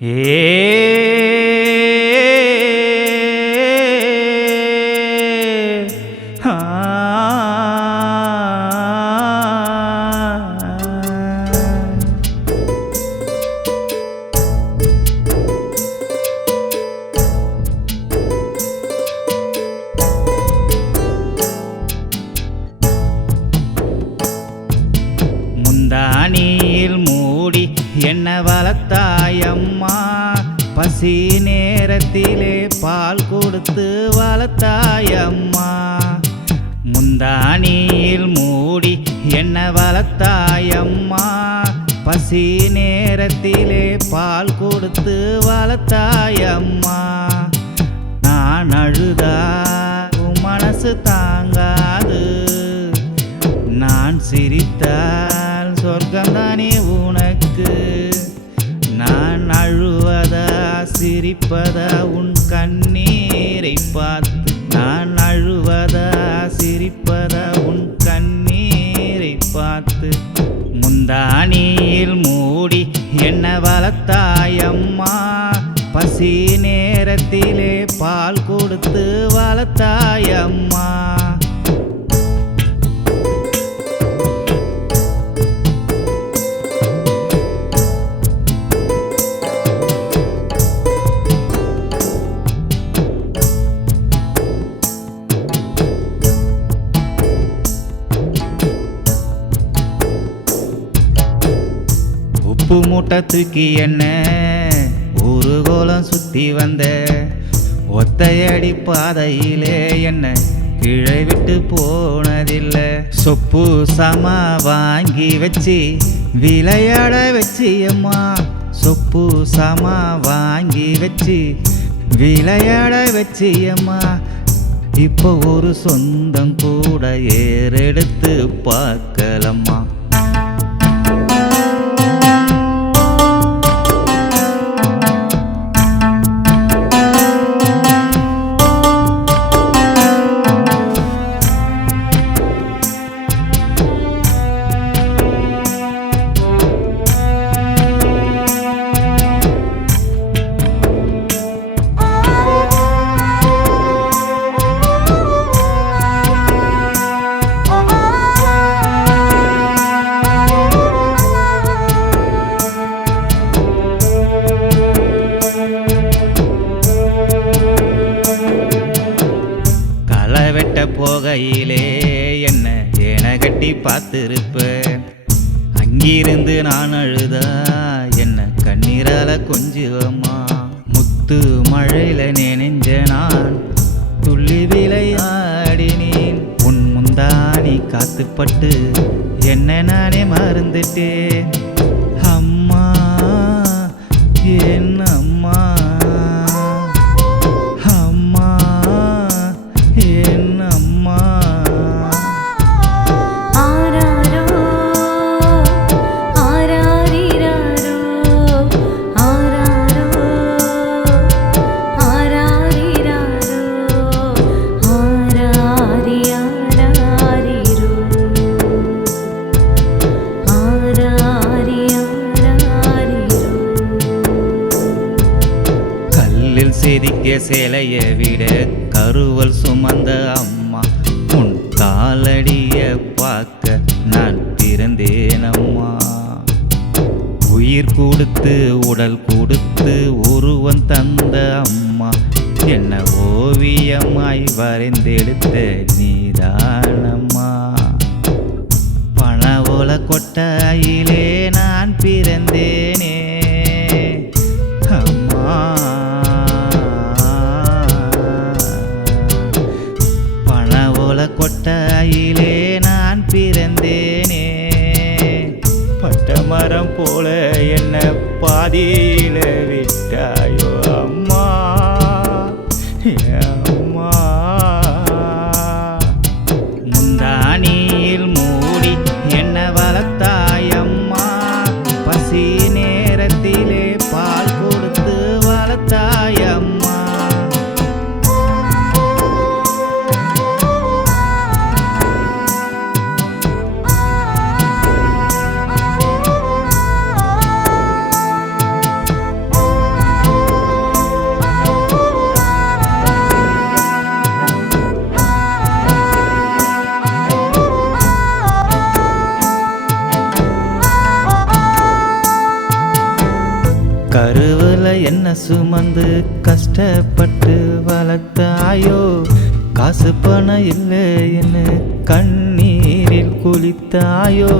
ஏ முந்தானியில் மூடி என்ன வளர்த்தாயம்மா, பசி நேரத்திலே பால் கொடுத்து வளர்த்தாயம்மா. முந்தானியில் மூடி என்ன வளர்த்தாயம்மா, பசி நேரத்திலே பால் கொடுத்து வளர்த்தாயம்மா. நான் அழுதா உன் மனசு தாங்காது, நான் சிரித்தால் சொர்க்கம்தானே உனக்கு. நான் அழுவதா சிரிப்பதா உன் கண்ணீரை பார்த்து, நான் அழுவதா சிரிப்பதா உன் கண்ணீரை பார்த்து. முந்தானியில் மூடி என்ன வளர்த்தாயம்மா, பசி நேரத்திலே பால் கொடுத்து வளர்த்தாயம்மா. உப்பு மூட்டை தூக்கி என்ன ஒரு கோலம் சுற்றி வந்த, ஒத்தையடி பாதையிலே என்ன கீழே விட்டு போனதில்லை. சொப்பு சமா வாங்கி வச்சு விளையாட வச்சியம்மா, சொப்பு சமா வாங்கி வச்சு விளையாட வச்சியம்மா. இப்போ ஒரு சொந்தம் கூட ஏறெடுத்து பார்க்கலம்மா. வெட்ட போகையிலே என்ன என கட்டி பார்த்திருப்பேன், அங்கிருந்து நான் அழுதா என்ன கண்ணீரால கொஞ்சுவம்மா. முத்து மழையில நினைஞ்ச நான் துள்ளி விளையாடினேன், உன் முந்தானி காத்துப்பட்டு என்ன நானே மறந்துட்டேன். அம்மா என் அம்மா, செதிக்க சேலைய விட கருவல் சுமந்த அம்மா, உன் காலடிய பார்க்க நான் பிறந்தேனம்மா. உயிர் கொடுத்து உடல் கொடுத்து உருவம் தந்த அம்மா, என்ன ஓவியமாய் வரைந்தெடுத்த நீதானம்மா. பணவோல கொட்டாயிலே நான் பிறந்தேனே அம்மா. கொட்டாயிலே நான் பிறந்தேனே, பட்ட மரம் போல என்ன பாதியில விட்டாயோ அம்மா அம்மா. முந்தானியில் மூடி என்ன வளர்த்தாயம்மா, பசி நேரத்திலே பால் கொடுத்து வளர்த்தாயம்மா. சுமந்து கஷ்டப்பட்டு வளர்த்தாயோ, காசு பணம் இல்லைன்னு கண்ணீரில் குளித்தாயோ,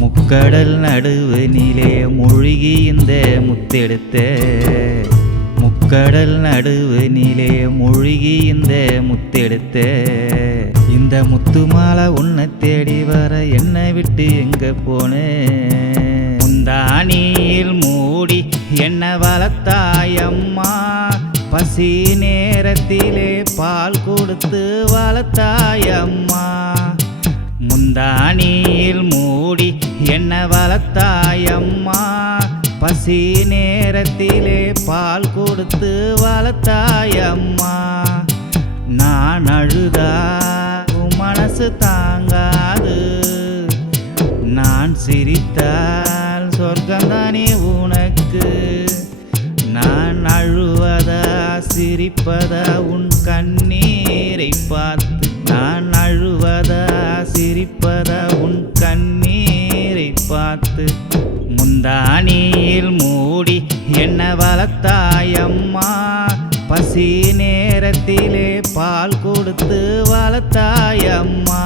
முக்கடல் நடுவினிலே மூழ்கி இந்த முத்தெடுத்த, முக்கடல் நடுவினிலே மூழ்கி இந்த முத்தெடுத்த, இந்த முத்து மாலை உன்னை தேடி வர என்னை விட்டு எங்க போனே, முந்தானியில் மூடி என்ன வளர்த்தாயம்மா, பசி நேரத்திலே பால் கொடுத்து வளர்த்தாயம்மா, முந்தானியில் மூடி என்ன வளர்த்தாயம்மா, பசி நேரத்திலே பால் கொடுத்து வளர்த்தாயம்மா, நான் அழுதா உன் மனசு தாங்காது, நான் சிரித்தால் சொர்க்கம்தானே உனக்கு, நான் அழுவதா சிரிப்பதா உன் கண்ணீரை பார்த்து, நான் அழுவதா சிரிப்பதா உன் கண்ணீரை பார்த்து, முந்தானியில் மூடி என்ன வளர்த்தாயம்மா, பசி நேரத்திலே பால் கொடுத்து வளர்த்தாயம்மா.